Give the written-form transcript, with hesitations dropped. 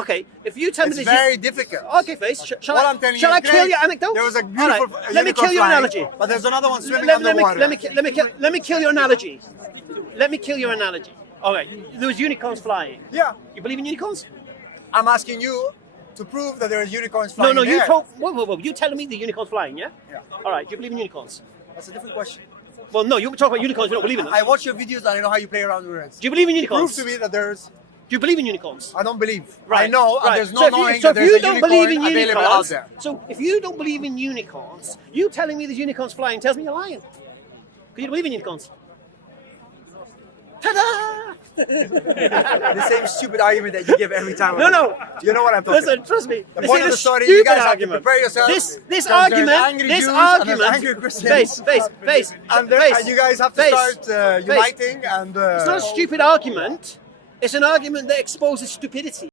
Okay, if you tell me It's this, very difficult. okay, face. Shall What I? I'm telling Shall you I is kill great. your anecdote? There was a All beautiful right, let me kill unicorn your flying, analogy. but there's another one swimming Let me underwater. kill your analogy. Let me kill your analogy. All right, there was unicorns flying. Yeah, You believe in unicorns? I'm asking you to prove that there is unicorns flying. No, in you the air. told. Whoa. You telling me the unicorns flying? Yeah. Yeah. All right. Do you believe in unicorns? That's a different question. Well, no. You talk about unicorns. You don't believe in them. I watch your videos and I know how you play around with words. Do you believe in Prove unicorns? to me that there's. Do you believe in unicorns? I don't believe. Right. I know, and Right. there's no So if knowing you, so that there's if you a don't unicorn believe in available out unicorns, there. so if you don't believe in unicorns, you telling me there's unicorns flying tells me you're lying. Because you don't believe in unicorns. Ta-da! The same stupid argument that you give every time. No. You know what I'm talking Listen, about. trust me. The This point is of a the story, you stupid guys have to argument. prepare yourself. This There's argument, angry Jews and there's angry Christians. face. And you guys have to face, start face. uniting and. It's not a stupid argument. It's an argument that exposes stupidity.